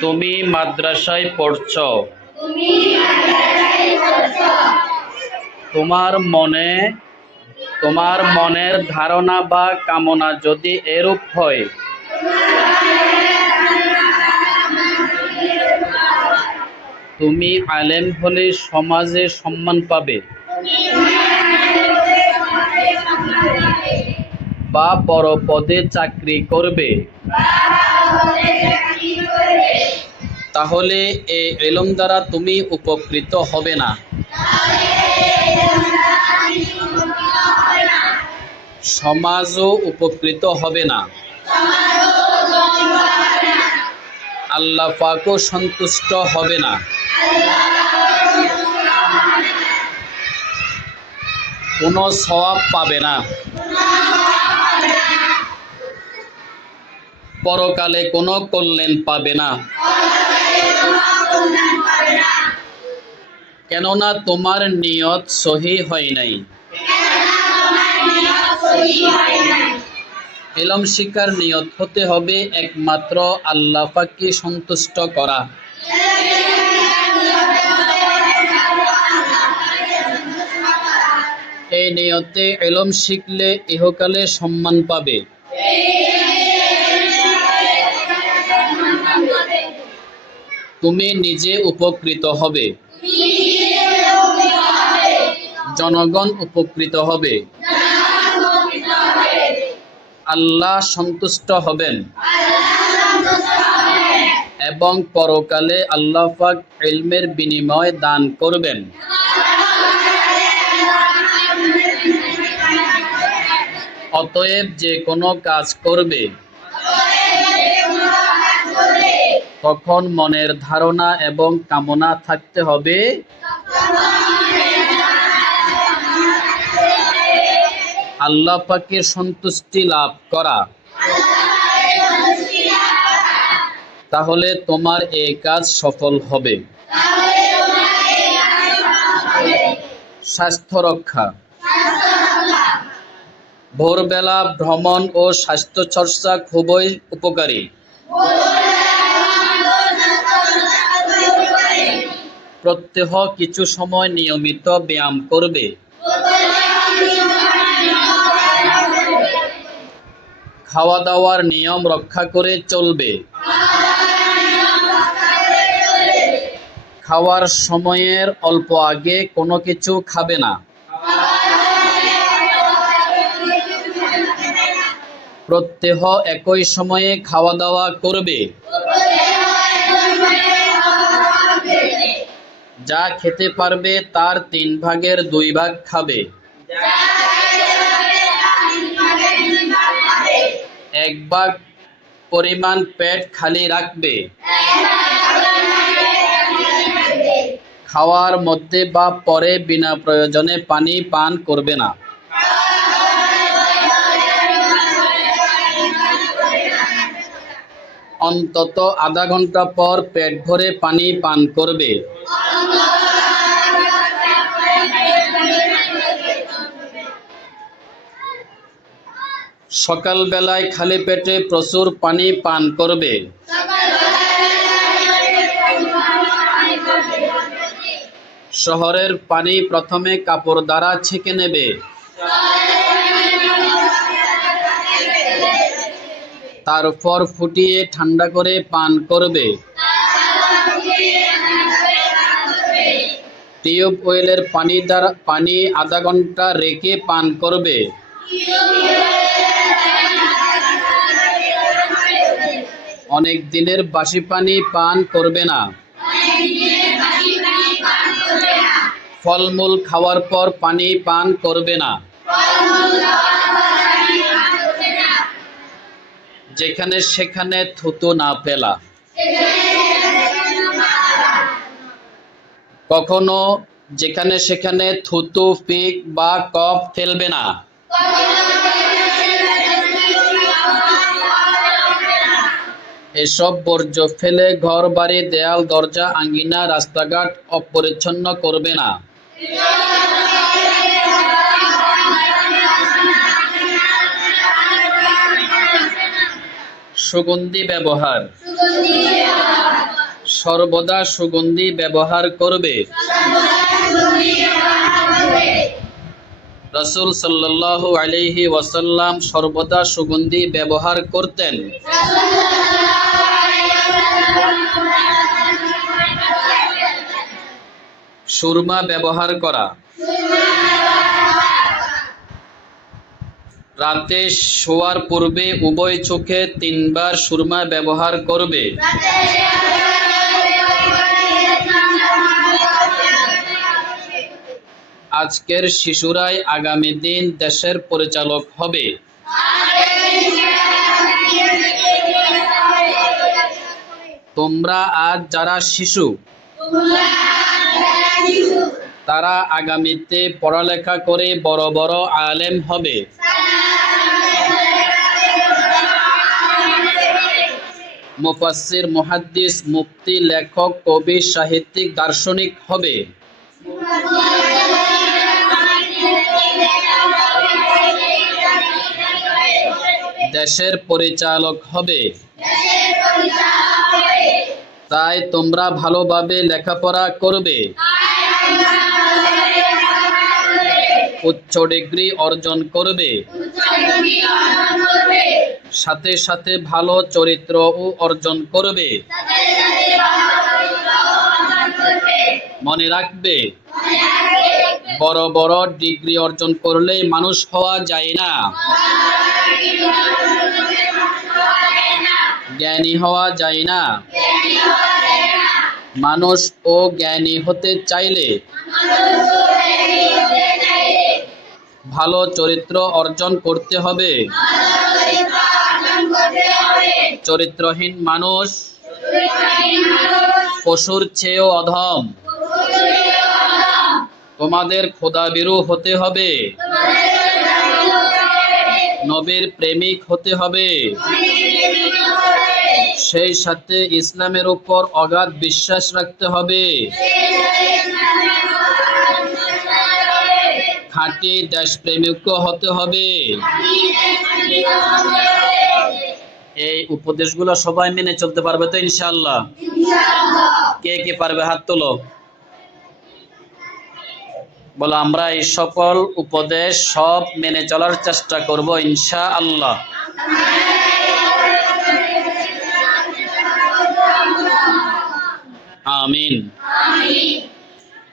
তুমি মাদ্রাসায় পড়ছ। তোমার মনে তোমার মনের ধারণা বা কামনা যদি এরূপ হয় তুমি আলেম হলে সমাজে সম্মান পাবে বা বড় পদে চাকরি করবে। তাহলে এই এলম দ্বারা তুমি উপকৃত হবে না। সমাজও উপকৃত হবে না। আল্লাহ পাকও সন্তুষ্ট হবে না। কোনো সওয়াব পাবে না। পরকালে কোনো কল্যাণ পাবে না। কেননা তোমার নিয়ত সহি হয় নাই। এলম শিকার নিয়ত হতে হবে একমাত্র আল্লাহ পাককে সন্তুষ্ট করা। এই নিয়তে এলম শিখলে ইহকালে সম্মান পাবে। তুমি নিজে উপকৃত হবে। জনগণ উপকৃত হবে। আল্লাহ সন্তুষ্ট হবেন। এবং পরকালে আল্লাহ পাক ইলমের বিনিময় দান করবেন। অতএব যে কোনো কাজ করবে। তখন মনের ধারণা এবং কামনা থাকতে হবে। আল্লাহ পাকের সন্তুষ্টি লাভ করা। তাহলে তোমার এই কাজ সফল হবে। স্বাস্থ্য রক্ষা। ভোরবেলা ভ্রমণ ও স্বাস্থ্য চর্চা খুবই উপকারী। প্রত্যহ কিছু সময় নিয়মিত ব্যায়াম করবে। খাওয়া দাওয়ার নিয়ম রক্ষা করে চলবে। খাওয়ার সময়ের অল্প আগে কোনো কিছু খাবে না। প্রত্যহ একই সময়ে খাওয়া দাওয়া করবে। যা খেতে পারবে তার তিন ভাগের দুই ভাগ খাবে। এক ভাগ পরিমাণ পেট খালি রাখবে। খাওয়ার মধ্যে বা পরে বিনা প্রয়োজনে পানি পান করবে না। অন্তত আধা ঘণ্টা পর পেট ভরে পানি পান করবে। সকালবেলায় খালি পেটে প্রচুর পানি পান করবে। শহরের পানি প্রথমে কাপড় দ্বারা ছেঁকে নেবে। তারপর ফুটিয়ে ঠান্ডা করে পান করবে। টিউব ওয়েলের পানি দ্বারা পানি আধা ঘণ্টা রেখে পান করবে। অনেক দিনের বাসি পানি পান করবে না। ফলমূল খাওয়ার পর পানি পান করবে না। যেখানে সেখানে থুতু না ফেলা। কখনো যেখানে সেখানে থুতু, পিক বা কফ ফেলবে না। এসব বর্জ্য ফেলে ঘর, বাড়ি, দেয়াল, দরজা, আঙ্গিনা, রাস্তাঘাট অপরিচ্ছন্ন করবে না। সুগন্ধি ব্যবহার। সর্বদা সুগন্ধি ব্যবহার করবে। রসুল সাল্লাল্লাহু আলাইহি ওয়াসাল্লাম সর্বদা সুগন্ধি ব্যবহার করতেন। সুরমা ব্যবহার করা। রাতে শোয়ার পূর্বে উভয় চোখে তিনবার সুরমা ব্যবহার করবে। আজকের শিশুরাই আগামী দিন দেশের পরিচালক হবে। তোমরা আজ যারা শিশু তারা আগামীতে পড়ালেখা করে বড় বড় আলেম হবে। মুফাসসির মুহাদ্দিস লেখক, কবি, সাহিত্যিক, দার্শনিক হবে। দেশের পরিচালক হবে। তাই তোমরা ভালোভাবে লেখাপড়া করবে। উচ্চ ডিগ্রি অর্জন করবে। সাথে সাথে ভালো চরিত্র ও অর্জন করবে। মনে রাখবে, বড় বড় ডিগ্রি অর্জন করলে মানুষ হওয়া যায় না। জ্ঞানী হওয়া যায় না। মানুষ ও জ্ঞানী হতে চাইলে ভালো চরিত্র অর্জন করতে হবে। চরিত্রহীন মানুষ পশুর চেয়েও অধম। তোমাদের খোদাবিরু হতে হবে। নবীর প্রেমিক হতে হবে। সেই সাথে ইসলামের উপর অগাধ বিশ্বাস রাখতে হবে। খাঁটি দেশপ্রেমিক হতে হবে। এই উপদেশগুলো সবাই মেনে চলতে পারবে তো ইনশাআল্লাহ? কে কে পারবে হাত তোলো। বলো, আমরা এই সকল উপদেশ সব মেনে চলার চেষ্টা করব ইনশা আল্লাহ আমিন।